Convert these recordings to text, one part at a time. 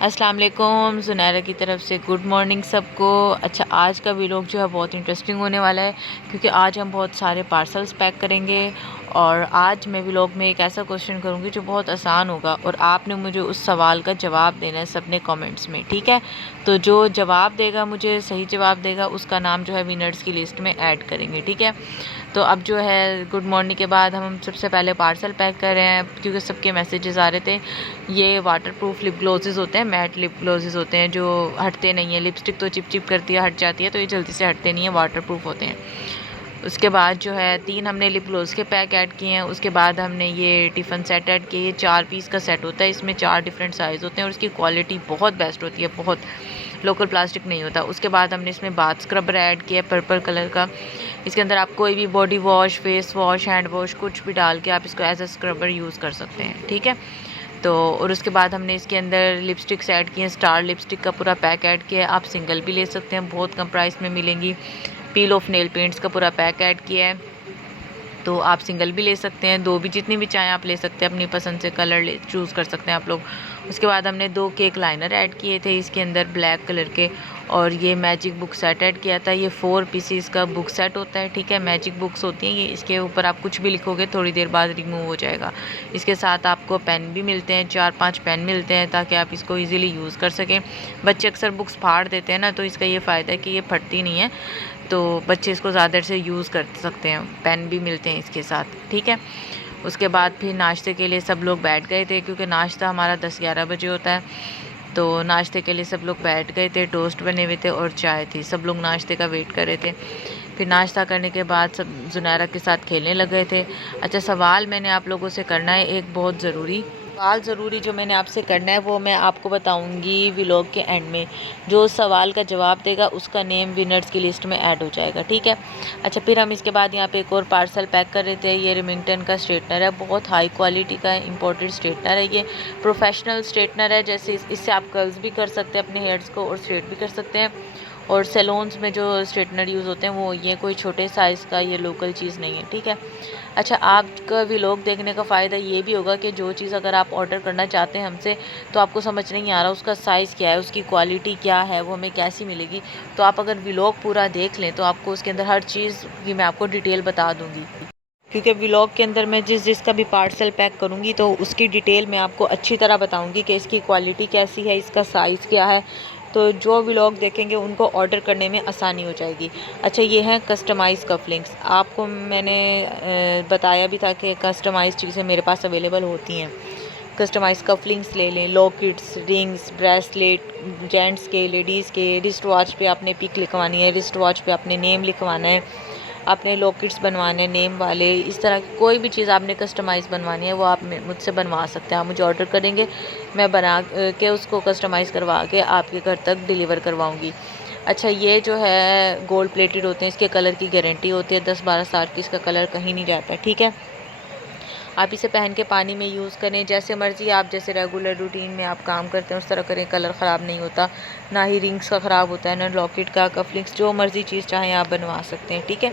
अस्सलाम वालेकुम, ज़ुनैरा की तरफ से गुड मॉर्निंग सबको। अच्छा, आज का व्लॉग जो है बहुत इंटरेस्टिंग होने वाला है क्योंकि आज हम बहुत सारे पार्सल्स पैक करेंगे और आज मैं व्लॉग में एक ऐसा क्वेश्चन करूँगी जो बहुत आसान होगा और आपने मुझे उस सवाल का जवाब देना है सबने कमेंट्स में, ठीक है। तो जो जवाब देगा, मुझे सही जवाब देगा, उसका नाम जो है विनर्स की लिस्ट में ऐड करेंगे, ठीक है। तो अब जो है गुड मॉर्निंग के बाद हम सबसे पहले पार्सल पैक कर रहे हैं क्योंकि सबके मैसेजेस आ रहे थे। ये वाटरप्रूफ लिप ग्लोसेस होते हैं, मैट लिप ग्लोसेस होते हैं जो हटते नहीं है। लिपस्टिक तो चिप चिप करती है, हट जाती है, तो ये जल्दी से हटते नहीं है, वाटरप्रूफ होते हैं। उसके बाद जो है 3 हमने लिप ग्लोस के पैक ऐड किए हैं। उसके बाद हमने ये टिफ़न सेट ऐड किए। ये 4 पीस का सेट होता है, इसमें 4 डिफरेंट साइज़ होते हैं और इसकी क्वालिटी बहुत बेस्ट होती है, बहुत लोकल प्लास्टिक नहीं होता। उसके बाद हमने इसमें बाथ स्क्रबर ऐड किया पर्पल कलर का। इसके अंदर आप कोई भी body wash, face wash, hand wash कुछ भी डाल के आप इसको एज अ स्क्रबर यूज़ कर सकते हैं, ठीक है। तो और उसके बाद हमने इसके अंदर लिपस्टिक्स ऐड किए हैं। स्टार लिपस्टिक का पूरा पैक ऐड किया है, आप सिंगल भी ले सकते हैं, बहुत कम प्राइस में मिलेंगी। पील ऑफ नेल पेंट्स का पूरा पैक ऐड किया है, तो आप सिंगल भी ले सकते हैं, 2 भी जितनी भी चाहें आप ले सकते हैं, अपनी पसंद से कलर चूज़ कर सकते हैं आप लोग। उसके बाद हमने 2 केक लाइनर ऐड किए थे इसके अंदर ब्लैक कलर के, और ये मैजिक बुक सेट ऐड किया था। ये 4 पीसीस का बुक सेट होता है, ठीक है। मैजिक बुक्स होती हैं ये, इसके ऊपर आप कुछ भी लिखोगे थोड़ी देर बाद रिमूव हो जाएगा। इसके साथ आपको पेन भी मिलते हैं, 4-5 पेन मिलते हैं ताकि आप इसको ईज़िली यूज़ कर सकें। बच्चे अक्सर बुक्स फाड़ देते हैं ना, तो इसका ये फ़ायदा है कि ये फटती नहीं है, तो बच्चे इसको ज़्यादा देर से यूज़ कर सकते हैं। पेन भी मिलते हैं इसके साथ, ठीक है। उसके बाद फिर नाश्ते के लिए सब लोग बैठ गए थे क्योंकि नाश्ता हमारा 10-11 बजे होता है, तो नाश्ते के लिए सब लोग बैठ गए थे। टोस्ट बने हुए थे और चाय थी, सब लोग नाश्ते का वेट कर रहे थे। फिर नाश्ता करने के बाद सब ज़ुनैरा के साथ खेलने लग गए थे। अच्छा, सवाल मैंने आप लोगों से करना है एक बहुत ज़रूरी जो मैंने आपसे करना है वो मैं आपको बताऊंगी व्लॉग के एंड में। जो सवाल का जवाब देगा उसका नेम विनर्स की लिस्ट में ऐड हो जाएगा, ठीक है। अच्छा, फिर हम इसके बाद यहाँ पे एक और पार्सल पैक कर रहे थे। ये रिमिंगटन का स्ट्रेटनर है, बहुत हाई क्वालिटी का इम्पोर्टेड स्ट्रेटनर है। ये प्रोफेशनल स्ट्रेटनर है, जैसे इससे आप कर्ल्स भी कर सकते हैं अपने हेयर्स को और स्ट्रेट भी कर सकते हैं। और सैलून्स में जो स्ट्रेटनर यूज़ होते हैं वो, ये कोई छोटे साइज़ का ये लोकल चीज़ नहीं है, ठीक है। अच्छा, आपका व्लॉग देखने का फ़ायदा ये भी होगा कि जो चीज़ अगर आप ऑर्डर करना चाहते हैं हमसे, तो आपको समझ नहीं आ रहा उसका साइज़ क्या है, उसकी क्वालिटी क्या है, वो हमें कैसी मिलेगी, तो आप अगर व्लॉग पूरा देख लें तो आपको उसके अंदर हर चीज़ की मैं आपको डिटेल बता दूँगी। क्योंकि व्लॉग के अंदर मैं जिस का भी पार्सल पैक करूँगी तो उसकी डिटेल मैं आपको अच्छी तरह बताऊँगी कि इसकी क्वालिटी कैसी है, इसका साइज़ क्या है। तो जो व्लॉग देखेंगे उनको ऑर्डर करने में आसानी हो जाएगी। अच्छा, ये हैं कस्टमाइज़ कफलिंग्स। आपको मैंने बताया भी था कि कस्टमाइज़ चीज़ें मेरे पास अवेलेबल होती हैं। कस्टमाइज़ कफलिंग्स ले लें, लॉकेट्स, रिंग्स, ब्रेसलेट, जेंट्स के, लेडीज़ के। रिस्ट वॉच पे आपने पिक लिखवानी है, रिस्ट वॉच पे आपने नेम लिखवाना है, आपने लॉकेट्स बनवाने नेम वाले। इस तरह की कोई भी चीज़ आपने कस्टमाइज़ बनवानी है वो आप मुझसे बनवा सकते हैं। आप मुझे ऑर्डर करेंगे, मैं बना के उसको कस्टमाइज़ करवा के आपके घर तक डिलीवर करवाऊँगी। अच्छा, ये जो है गोल्ड प्लेटेड होते हैं, इसके कलर की गारंटी होती है 10-12 साल की, इसका कलर कहीं नहीं जाता है, ठीक है। आप इसे पहन के पानी में यूज़ करें जैसे मर्ज़ी, आप जैसे रेगुलर रूटीन में आप काम करते हैं उस तरह करें, कलर ख़राब नहीं होता, ना ही रिंग्स का ख़राब होता है, ना लॉकेट का, कफलिंग्स, जो मर्ज़ी चीज़ चाहें आप बनवा सकते हैं, ठीक है।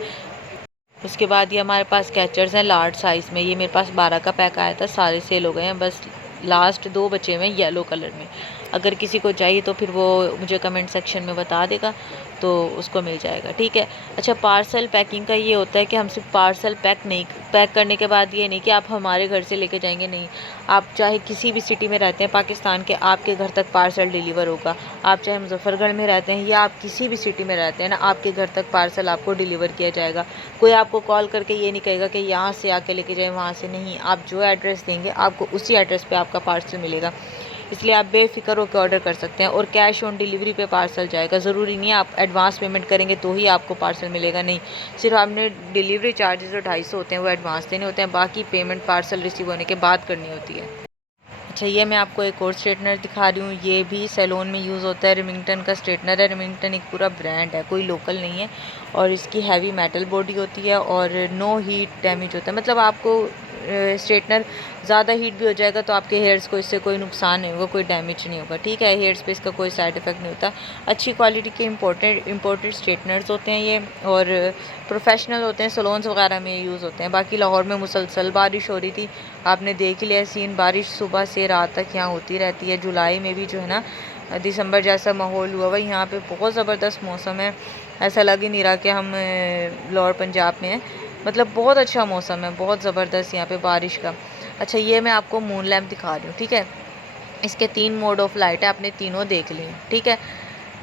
उसके बाद ये हमारे पास कैचर्स हैं लार्ज साइज़ में। ये मेरे पास 12 का पैक आया था, सारे सेल हो गए हैं, बस लास्ट 2 बचे हुए हैं येलो कलर में। अगर किसी को चाहिए तो फिर वो मुझे कमेंट सेक्शन में बता देगा, तो उसको मिल जाएगा, ठीक है। अच्छा, पार्सल पैकिंग का ये होता है कि हम सिर्फ पार्सल पैक करने के बाद ये नहीं कि आप हमारे घर से लेके जाएंगे, नहीं। आप चाहे किसी भी सिटी में रहते हैं पाकिस्तान के, आपके घर तक पार्सल डिलीवर होगा। आप चाहे मुजफ्फरगढ़ में रहते हैं या आप किसी भी सिटी में रहते हैं ना, आपके घर तक पार्सल आपको डिलीवर किया जाएगा। कोई आपको कॉल करके ये नहीं कहेगा कि यहाँ से आके लेके जाए, वहाँ से नहीं। आप जो एड्रेस देंगे आपको उसी एड्रेस पे आपका पार्सल मिलेगा, इसलिए आप बेफ़िक्र होकर ऑर्डर कर सकते हैं। और कैश ऑन डिलीवरी पे पार्सल जाएगा, ज़रूरी नहीं है आप एडवांस पेमेंट करेंगे तो ही आपको पार्सल मिलेगा, नहीं। सिर्फ आपने डिलीवरी चार्जेस जो 250 होते हैं वो एडवांस देने होते हैं, बाकी पेमेंट पार्सल रिसीव होने के बाद करनी होती है। अच्छा, ये मैं आपको एक और स्ट्रेटनर दिखा रही हूँ, ये भी सैलून में यूज़ होता है। रिमिंगटन का स्ट्रेटनर है, रिमिंगटन एक पूरा ब्रांड है, कोई लोकल नहीं है। और इसकी हैवी मेटल बॉडी होती है और नो हीट डैमेज होता है, मतलब आपको स्ट्रेटनर ज़्यादा हीट भी हो जाएगा तो आपके हेयर्स को इससे कोई नुकसान नहीं होगा, कोई डैमेज नहीं होगा, ठीक है। हेयर्स पे इसका कोई साइड इफ़ेक्ट नहीं होता। अच्छी क्वालिटी के इम्पोर्टेड स्ट्रेटनर्स होते हैं ये, और प्रोफेशनल होते हैं, सलोन्स वगैरह में यूज़ होते हैं। बाकी लाहौर में मुसलसल बारिश हो रही थी, आपने देख लिया सीन। बारिश सुबह से रात तक यहाँ होती रहती है। जुलाई में भी जो है ना दिसंबर जैसा माहौल हुआ हुआ, यहाँ पे बहुत ज़बरदस्त मौसम है। ऐसा लग ही नहीं रहा कि हम लाहौर पंजाब में हैं, मतलब बहुत अच्छा मौसम है, बहुत ज़बरदस्त यहाँ पे बारिश का। अच्छा, ये मैं आपको मून लैम्प दिखा रही हूँ, ठीक है। इसके 3 मोड ऑफ लाइट है, आपने तीनों देख लिए, ठीक है।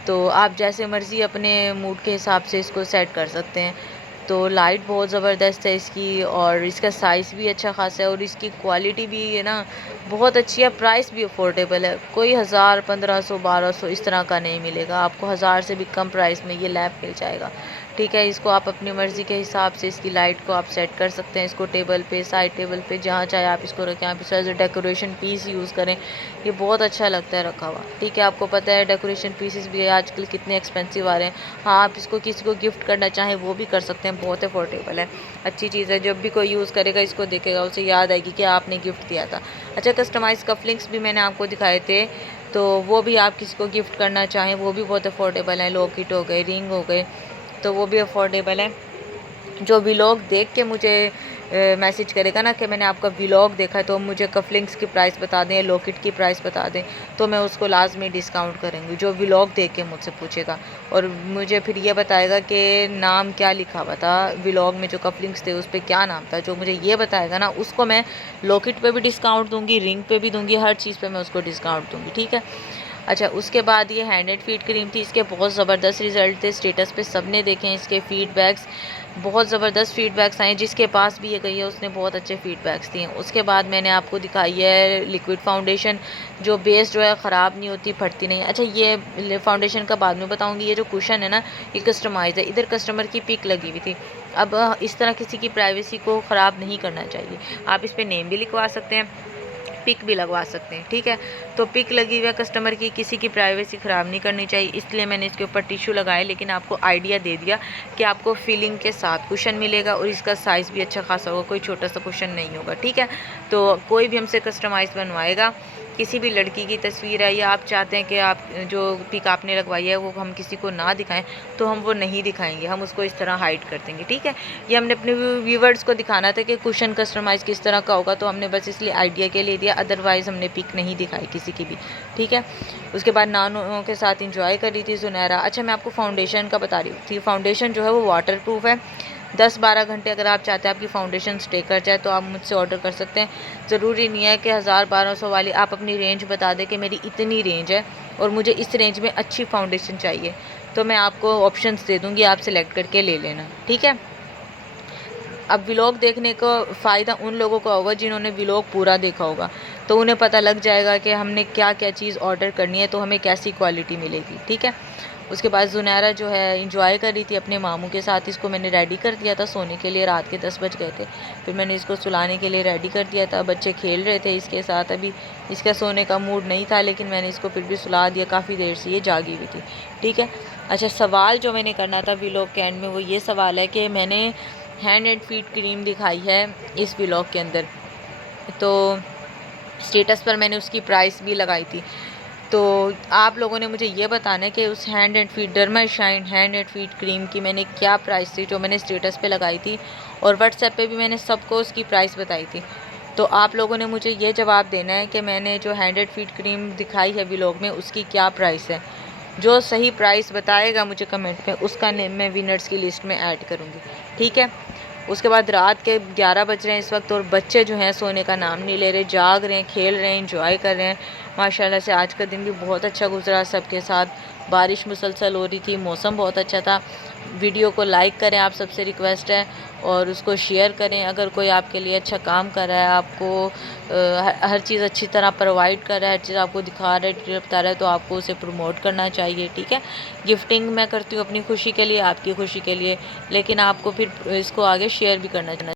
तो आप जैसे मर्ज़ी अपने मूड के हिसाब से इसको सेट कर सकते हैं। तो लाइट बहुत ज़बरदस्त है इसकी, और इसका साइज़ भी अच्छा खासा है, और इसकी क्वालिटी भी है ना बहुत अच्छी है। प्राइस भी अफोर्डेबल है, कोई 1000, 1500, 1200 इस तरह का नहीं मिलेगा आपको। 1000 से भी कम प्राइस में ये लैंप मिल जाएगा, ठीक है। इसको आप अपनी मर्ज़ी के हिसाब से इसकी लाइट को आप सेट कर सकते हैं। इसको टेबल पे, साइड टेबल पे, जहाँ चाहे आप इसको रखें। आप इसे as a decoration piece use करें, ये बहुत अच्छा लगता है रखा हुआ, ठीक है। आपको पता है डेकोरेशन पीसेस भी आजकल कितने एक्सपेंसिव आ रहे हैं। हाँ, आप इसको किसी को गिफ्ट करना चाहें वो भी कर सकते हैं, बहुत अफोर्डेबल है, अच्छी चीज़ है। जब भी कोई यूज़ करेगा इसको देखेगा उसे याद आएगी कि आपने गिफ्ट दिया था। अच्छा, कस्टमाइज़ कफलिंग्स भी मैंने आपको दिखाए थे, तो वो भी आप किसी को गिफ्ट करना चाहें वो भी बहुत अफोर्डेबल है। लॉकेट हो गए, रिंग हो गए, तो वो भी अफोर्डेबल है। जो व्लॉग देख के मुझे मैसेज करेगा ना कि मैंने आपका व्लॉग देखा है, तो मुझे कफलिंग्स की प्राइस बता दें, लॉकेट की प्राइस बता दें, तो मैं उसको लाजमी डिस्काउंट करेंगी। जो व्लॉग देख के मुझसे पूछेगा और मुझे फिर ये बताएगा कि नाम क्या लिखा हुआ था व्लॉग में, जो कफलिंग्स थे उस पर क्या नाम था, जो मुझे ये बताएगा ना उसको मैं लॉकेट पे भी डिस्काउंट दूँगी, रिंग पे भी दूँगी, हर चीज़ पर मैं उसको डिस्काउंट दूँगी, ठीक है। अच्छा, उसके बाद ये हैंड एंड फीट क्रीम थी। इसके बहुत ज़बरदस्त रिज़ल्ट थे, स्टेटस पे सब ने देखे हैं इसके फीडबैक्स, बहुत ज़बरदस्त फीडबैक्स आए। जिसके पास भी ये गई है उसने बहुत अच्छे फीडबैक्स दिए। उसके बाद मैंने आपको दिखाई है लिक्विड फाउंडेशन, जो बेस जो है ख़राब नहीं होती, फटती नहीं। अच्छा, ये फाउंडेशन का बाद में बताऊँगी। ये जो कुशन है ना, ये कस्टमाइज़ है, इधर कस्टमर की पिक लगी हुई थी। अब इस तरह किसी की प्राइवेसी को ख़राब नहीं करना चाहिए। आप इस पर नेम भी लिखवा सकते हैं, पिक भी लगवा सकते हैं, ठीक है। तो पिक लगी हुई है कस्टमर की, किसी की प्राइवेसी ख़राब नहीं करनी चाहिए, इसलिए मैंने इसके ऊपर टिश्यू लगाए। लेकिन आपको आइडिया दे दिया कि आपको फीलिंग के साथ कुशन मिलेगा, और इसका साइज़ भी अच्छा खासा होगा, कोई छोटा सा कुशन नहीं होगा, ठीक है। तो कोई भी हमसे कस्टमाइज़ बनवाएगा, किसी भी लड़की की तस्वीर है, या आप चाहते हैं कि आप जो पिक आपने लगवाई है वो हम किसी को ना दिखाएं, तो हम वो नहीं दिखाएंगे, हम उसको इस तरह हाइड कर देंगे, ठीक है। ये हमने अपने व्यूवर्स को दिखाना था कि कुशन कस्टमाइज़ किस तरह का होगा, तो हमने बस इसलिए आइडिया के लिए दिया, अदरवाइज़ हमने पिक नहीं दिखाई किसी की भी, ठीक है। उसके बाद नानों के साथ इंजॉय कर रही थी ज़ुनैरा। अच्छा, मैं आपको फाउंडेशन का बता रही थी। फाउंडेशन जो है वो वाटर प्रूफ है, 10-12 घंटे अगर आप चाहते हैं आपकी फ़ाउंडेशन स्टे कर जाए तो आप मुझसे ऑर्डर कर सकते हैं। ज़रूरी नहीं है कि 1000-1200 वाली, आप अपनी रेंज बता दें कि मेरी इतनी रेंज है और मुझे इस रेंज में अच्छी फ़ाउंडेशन चाहिए, तो मैं आपको ऑप्शंस दे दूँगी, आप सेलेक्ट करके ले लेना, ठीक है। अब व्लॉग देखने का फ़ायदा उन लोगों को होगा जिन्होंने व्लॉग पूरा देखा होगा, तो उन्हें पता लग जाएगा कि हमने क्या क्या चीज़ ऑर्डर करनी है, तो हमें कैसी क्वालिटी मिलेगी, ठीक है। उसके बाद ज़ुनैरा जो है इंजॉय कर रही थी अपने मामू के साथ। इसको मैंने रेडी कर दिया था सोने के लिए, रात के 10 बज गए थे, फिर मैंने इसको सुलाने के लिए रेडी कर दिया था। बच्चे खेल रहे थे इसके साथ, अभी इसका सोने का मूड नहीं था, लेकिन मैंने इसको फिर भी सुला दिया, काफ़ी देर से ये जागी हुई थी, ठीक है। अच्छा, सवाल जो मैंने करना था व्लॉग के एंड में, वो ये सवाल है कि मैंने हैंड एंड फीट क्रीम दिखाई है इस व्लॉग के अंदर, तो स्टेटस पर मैंने उसकी प्राइस भी लगाई थी, तो आप लोगों ने मुझे ये बताना है कि उस hand and feet derma shine hand and feet cream की मैंने क्या प्राइस थी जो मैंने स्टेटस पे लगाई थी, और व्हाट्सएप पे भी मैंने सबको उसकी प्राइस बताई थी। तो आप लोगों ने मुझे ये जवाब देना है कि मैंने जो हैंड एंड फीट क्रीम दिखाई है व्लॉग में उसकी क्या प्राइस है। जो सही प्राइस बताएगा मुझे कमेंट में, उसका नेम मैं विनर्स की लिस्ट में ऐड करूँगी, ठीक है। उसके बाद रात के 11 बज रहे हैं इस वक्त, और बच्चे जो हैं सोने का नाम नहीं ले रहे, जाग रहे हैं, खेल रहे हैं, इंजॉय कर रहे हैं। माशाल्लाह से आज का दिन भी बहुत अच्छा गुजरा सबके साथ। बारिश मुसलसल हो रही थी, मौसम बहुत अच्छा था। वीडियो को लाइक करें, आप सबसे रिक्वेस्ट है, और उसको शेयर करें। अगर कोई आपके लिए अच्छा काम कर रहा है, आपको हर चीज़ अच्छी तरह प्रोवाइड कर रहा है, हर चीज़ आपको दिखा रहा है, बता रहा है, तो आपको उसे प्रमोट करना चाहिए, ठीक है। गिफ्टिंग मैं करती हूँ अपनी खुशी के लिए, आपकी खुशी के लिए, लेकिन आपको फिर इसको आगे शेयर भी करना चाहिए।